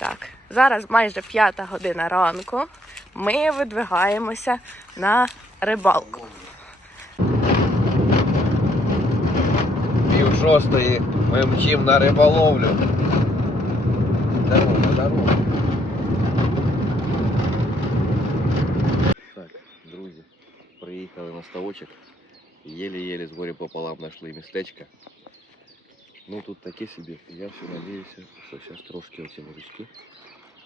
Так, зараз майже п'ята година ранку. Ми видвигаємося на рибалку. Пів шостої ми мчимо на риболовлю. Здорово, здорово. Так, друзі, приїхали на ставочок. Єлі-єлі з горя пополам знайшли містечко. Ну тут таке собі. Я все надіюся, що зараз трошки оці мужички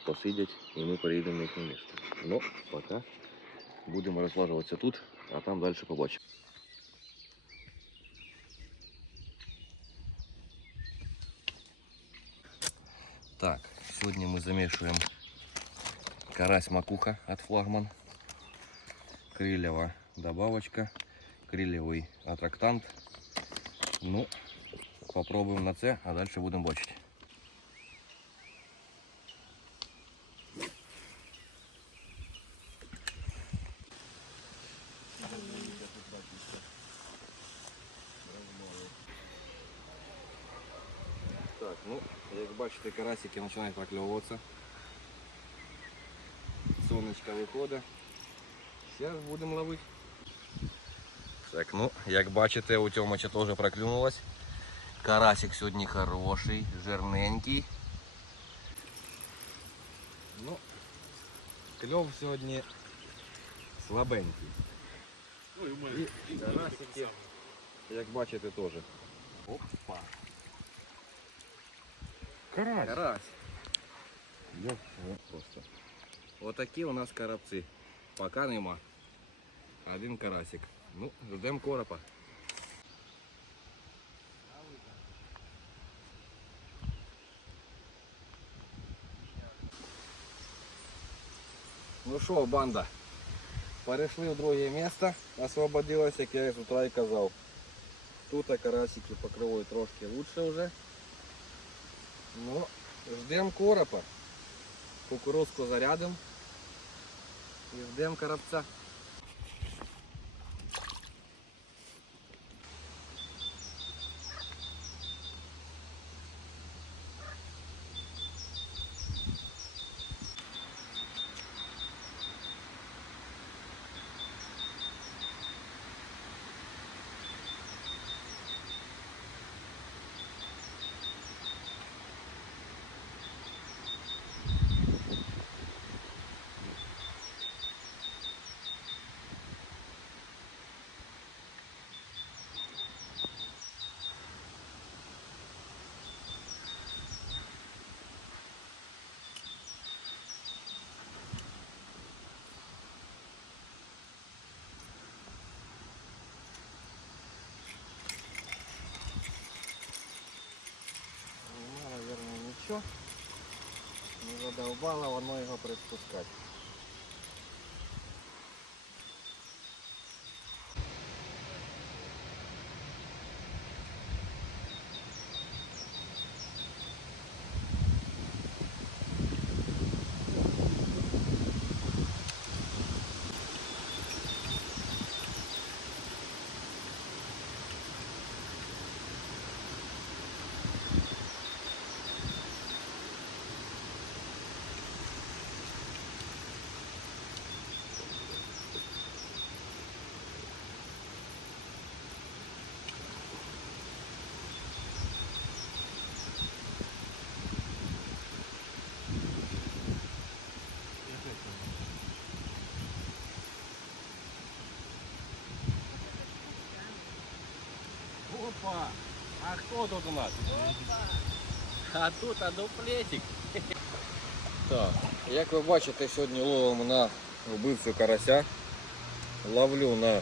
посидять і ми переїдемо на їхнє місце. Ну, поки будемо розлажуватися тут, а там далі побачимо. Так, сегодня мы замешиваем карась макуха от флагман, крыльева добавочка, крыльевый аттрактант. Ну, попробуем на це, а дальше будем бачить. Так, ну, як бачите, карасики починають прокльовуватися. Сонечко виходить. Зараз будемо ловити. Так, ну, як бачите, у Тьомича теж проклюнулось. Карасик сьогодні хороший, жирненький. Ну, кльов сьогодні слабенький. Ну, і в мене І і карасики, як бачите, теж. Опа. Карась. Карась. Йоп, ну, просто. Отакі у нас коробці. Поки нема. Один карасик. Ну, ждемо коропа. Ну що, банда, перейшли в друге місце, освободилось, як я з утра і казав. Тут карасики покривають трошки лучше вже. Ну, ждем коропа. Кукурузку зарядим. І ждем коробця. Не задолбало воно його приспускати. Опа! А хто тут у нас? А тут а дуплетик. Так, як ви бачите, сьогодні ловимо на вбивцю карася. Ловлю на.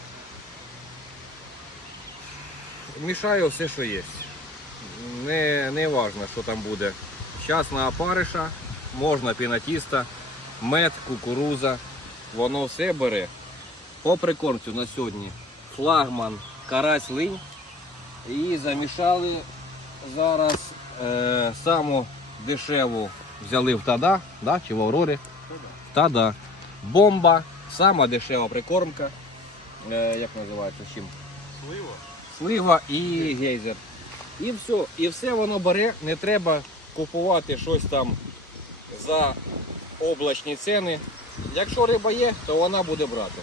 Мішаю все, що є. Не, не важно, що там буде. Зараз на опариша, можна пінатіста, мед, кукуруза. Воно все бере. По прикормцю на сьогодні флагман, карась линь. І замішали зараз е, саму дешеву взяли в Тада, да? чи в Аврорі? Тада. Бомба, сама дешева прикормка. Е, як називається чим? Слива. Слива і гейзер. І все. І все воно бере, не треба купувати щось там за облачні ціни. Якщо риба є, то вона буде брати.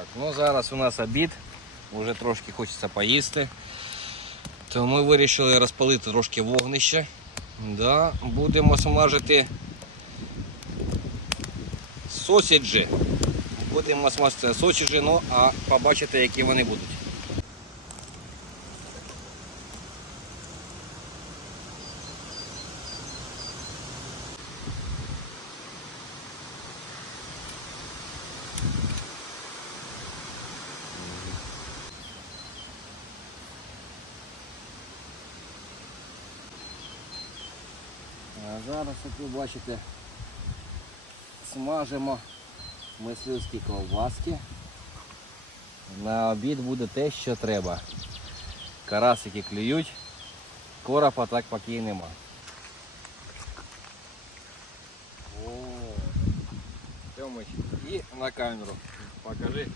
Так, ну зараз у нас обід, вже трошки хочеться поїсти. То ми вирішили розпалити трошки вогнище. Да, будемо смажити сосіджі. Будемо смажити сосіджі, ну а побачите, які вони будуть. А зараз, як ви бачите, смажимо мисливські ковбаски. На обід буде те, що треба. Карасики клюють, коропа так поки і нема. О, Тьомич, і на камеру. Покажи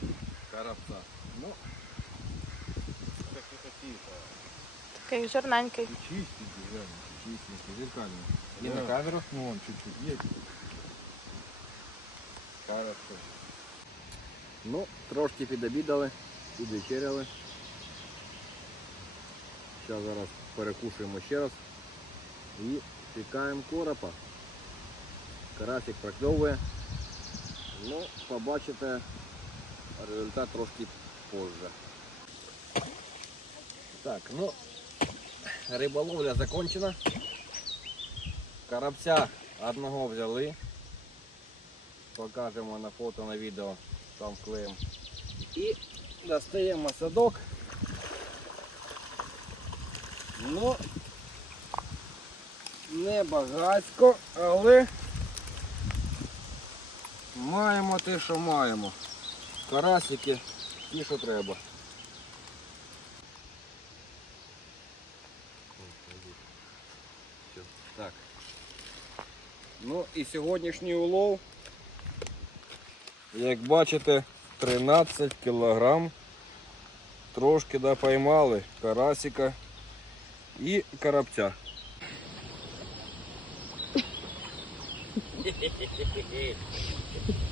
коробца. Ну. Такий жирненький. Чистенький, реально. чистенький, зеркально. І Да. на камеру. Ну, вон чуть-чуть есть. Хорошо. Ну, трошки підобідали, підвечеряли. Зараз зараз перекушуємо ще раз і чекаємо коропа. Карасик прокльовує. Ну, побачите результат трошки позже. Так, ну, риболовля закончена. Коробця одного взяли. Покажемо на фото, на відео, там вклеїмо. І достаємо садок. Ну, не багатько, але маємо те, що маємо. Карасики, ті, що треба. Так. Ну і сьогоднішній улов як бачите, 13 кілограм. Трошки да, поймали карасика і карабця.